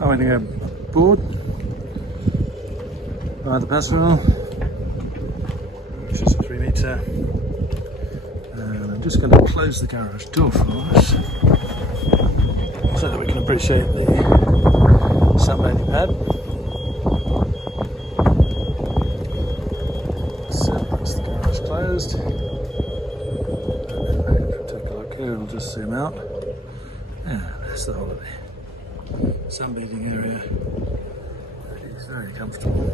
Waiting aboard by the pastoral, which is a 3 metre, and I'm just going to close the garage door for us so that we can appreciate the sunbathing pad. So that's the garage closed. Take a look here, we'll just zoom out. And there's the holiday. Sunbathing area. It's very comfortable.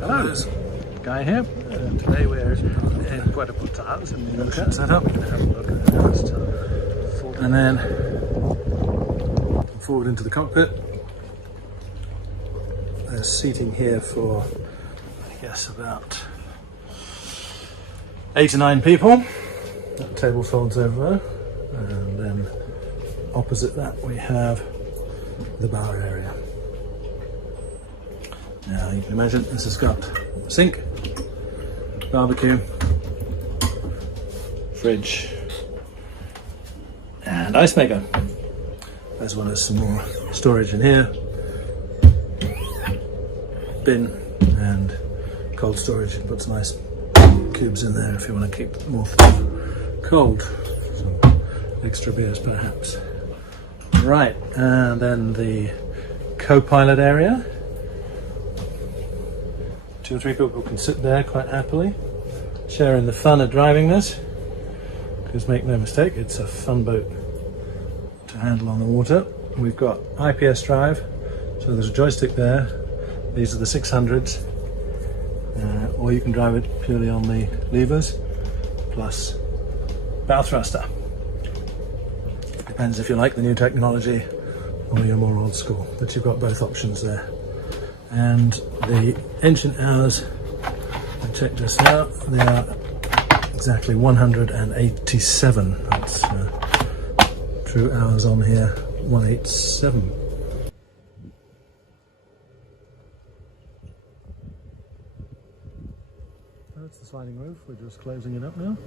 Hello, there's a guy here. Today we're in Puerto Portales in the ocean setup. We're going to have a look at the first. And then forward into the cockpit. There's seating here for, I guess, about 8 or 9 people. That table folds over, and then opposite that we have the bar area. Now you can imagine this has got a sink, barbecue, fridge and ice maker, as well as some more storage in here, bin and cold storage. You can put some ice cubes in there if you want to keep more cold, some extra beers perhaps. Right, and then the co-pilot area. 2 or 3 people can sit there quite happily, sharing the fun of driving this, because make no mistake, it's a fun boat to handle on the water. We've got IPS drive, so there's a joystick there. These are the 600s, or you can drive it purely on the levers, plus bow thruster. Depends if you like the new technology or you're more old school, but you've got both options there. And the engine hours, I checked just now, they are exactly 187. That's true hours on here, 187. That's the sliding roof, we're just closing it up now.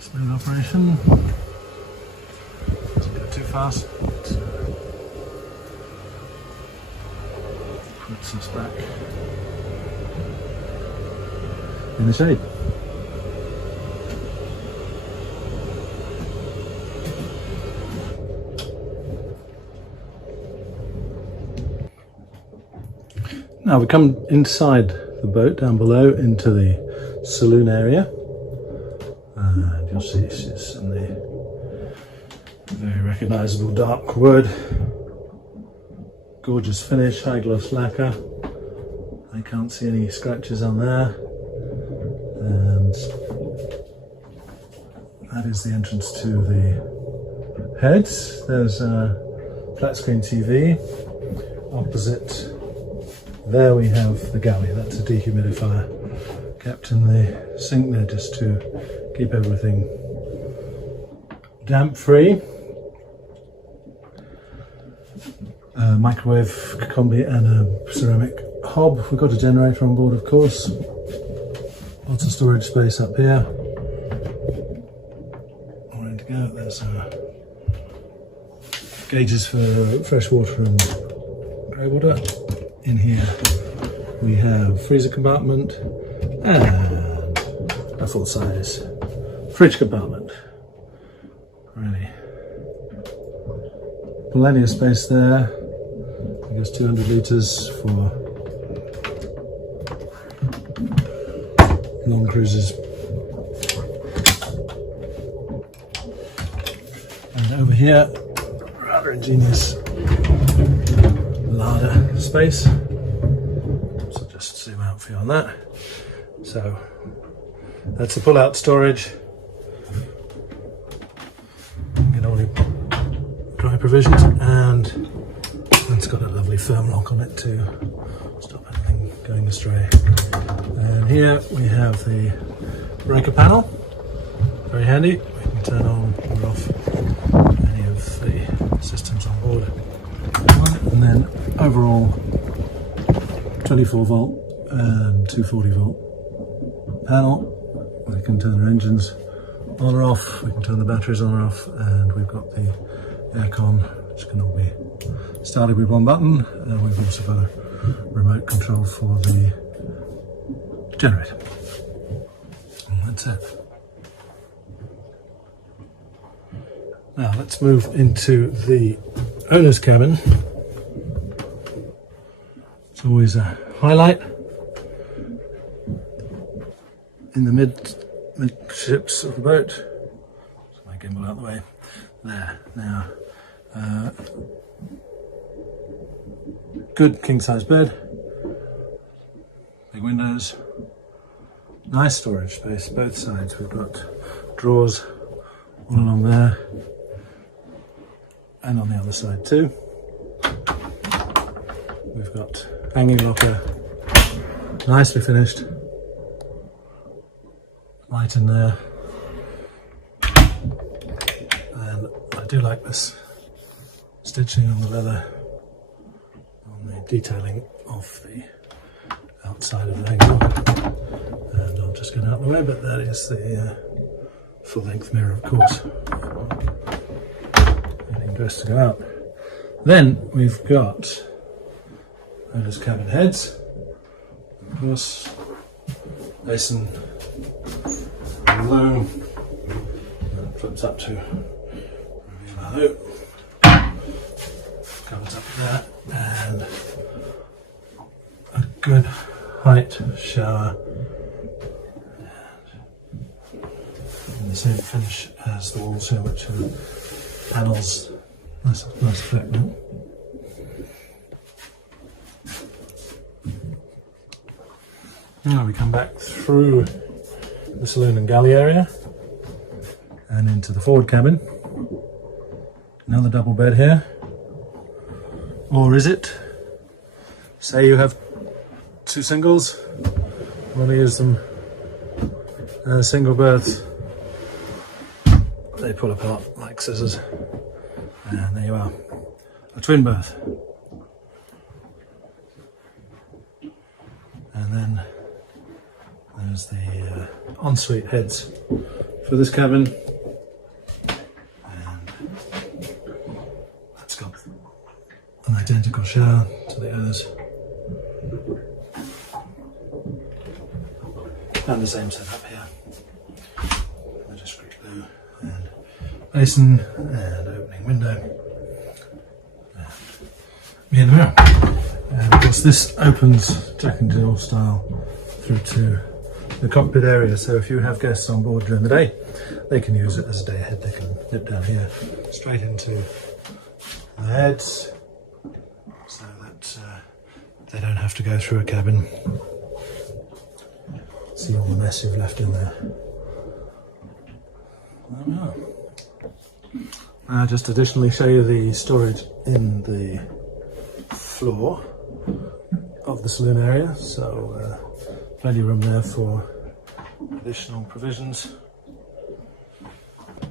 Smooth operation. Doesn't go too fast. Puts us back in the shade. Now we come inside the boat down below into the saloon area. And you'll see it's in the very recognisable dark wood. Gorgeous finish, high gloss lacquer. I can't see any scratches on there. And that is the entrance to the heads. There's a flat screen TV. Opposite there we have the galley. That's a dehumidifier kept in the sink there just to keep everything damp free. A microwave combi and a ceramic hob. We've got a generator on board, of course. Lots of storage space up here. All ready to go. There's gauges for fresh water and grey water. In here we have freezer compartment and a full-size fridge compartment. Really, plenty of space there. I guess 200 litres for long cruises. And over here, rather ingenious larder space. So just zoom out for you on that. So that's the pull-out storage. Get all your dry provisions, and it's got a lovely firm lock on it to stop anything going astray. And here we have the breaker panel. Very handy. We can turn on or off any of the systems on board. And then overall 24 volt and 240 volt panel. We can turn our engines on or off, we can turn the batteries on or off, and we've got the aircon, which can all be started with one button, and we've also got a remote control for the generator. And that's it. Now let's move into the owner's cabin. It's always a highlight in the midships of the boat. Just my gimbal out of the way. There. Now, good king size bed, big windows, nice storage space both sides. We've got drawers all along there and on the other side too. We've got hanging locker, nicely finished, light in there, and I do like this stitching on the leather, on the detailing of the outside of the hanging locker. And I'll just get out of the way, but that is the full-length mirror, of course, getting dressed to go out. Then we've got owner's cabin heads, of course, basin, loo, and flips up to reveal our loo, covers up there, and a good height shower, and the same finish as the walls here, which are panels. Nice effect, man. Now we come back through the saloon and galley area and into the forward cabin. Another double bed here. Or is it? Say you have two singles, want to use them as single berths. They pull apart like scissors. And there you are. A twin berth. And then there's the ensuite heads for this cabin, and that's got an identical shower to the others, and the same setup here. A discreet loo and basin and opening window, and me in the mirror. And of course this opens Jack and Jill style through to the cockpit area, so if you have guests on board during the day, they can use it as a day ahead. They can nip down here straight into the heads, so that they don't have to go through a cabin. See all the mess you've left in there. There we are. Now just additionally show you the storage in the floor of the saloon area, so plenty of room there for additional provisions.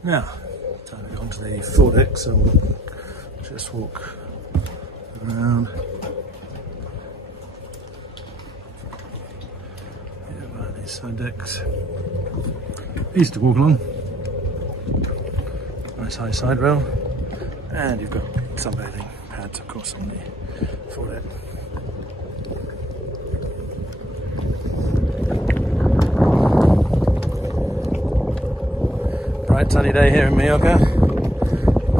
Now, time to go onto the foredeck, so we'll just walk around. Here by these side decks. Easy to walk along. Nice high side rail. And you've got sunbathing pads, of course, on the foredeck. Bright sunny day here in Mallorca,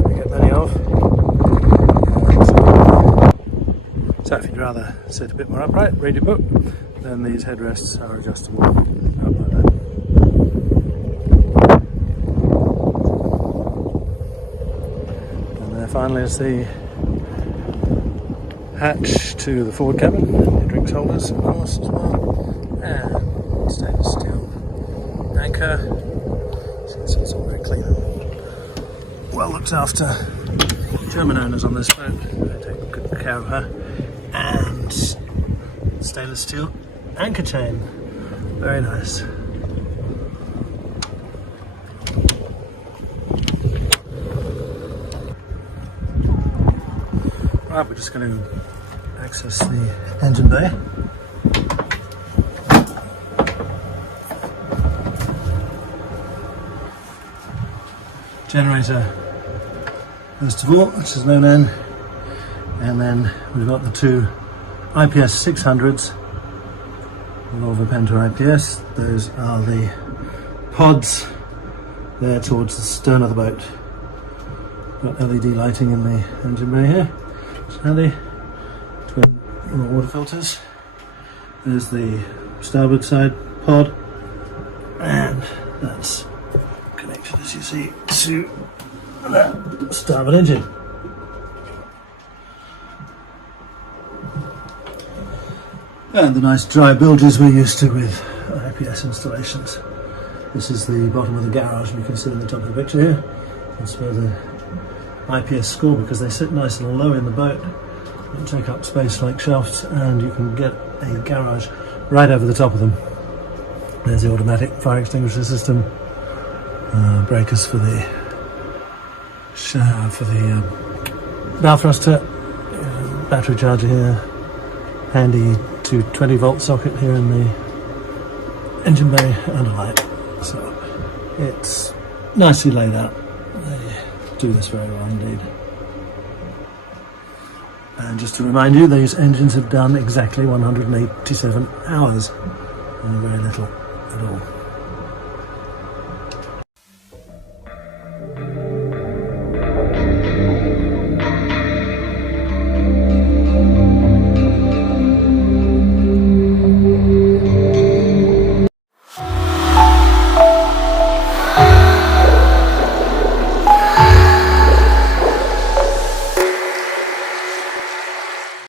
we get many of. So if you'd rather sit a bit more upright, read your book, then these headrests are adjustable up like that. And there finally is the hatch to the forward cabin, the drinks holders of course as well, and stainless steel anchor. So it's all very clean and well looked after. German owners on this boat, they take good care of her. And stainless steel anchor chain, very nice. Right, we're just going to access the engine bay. Generator first of all, which is known N, and then we've got the two IPS 600s, Volvo Penta IPS. Those are the pods there towards the stern of the boat. Got LED lighting in the engine bay here, it's handy. Twin little water filters. There's the starboard side pod, and that's connected, as you see, to that starboard engine. And the nice dry bilges we're used to with IPS installations. This is the bottom of the garage, and you can see in the top of the picture here. That's where the IPS score, because they sit nice and low in the boat. They take up space like shafts, and you can get a garage right over the top of them. There's the automatic fire extinguisher system, breakers for the bow thruster, battery charger here, handy 220-volt socket here in the engine bay, and a light. So it's nicely laid out. They do this very well indeed. And just to remind you, these engines have done exactly 187 hours, and very little at all.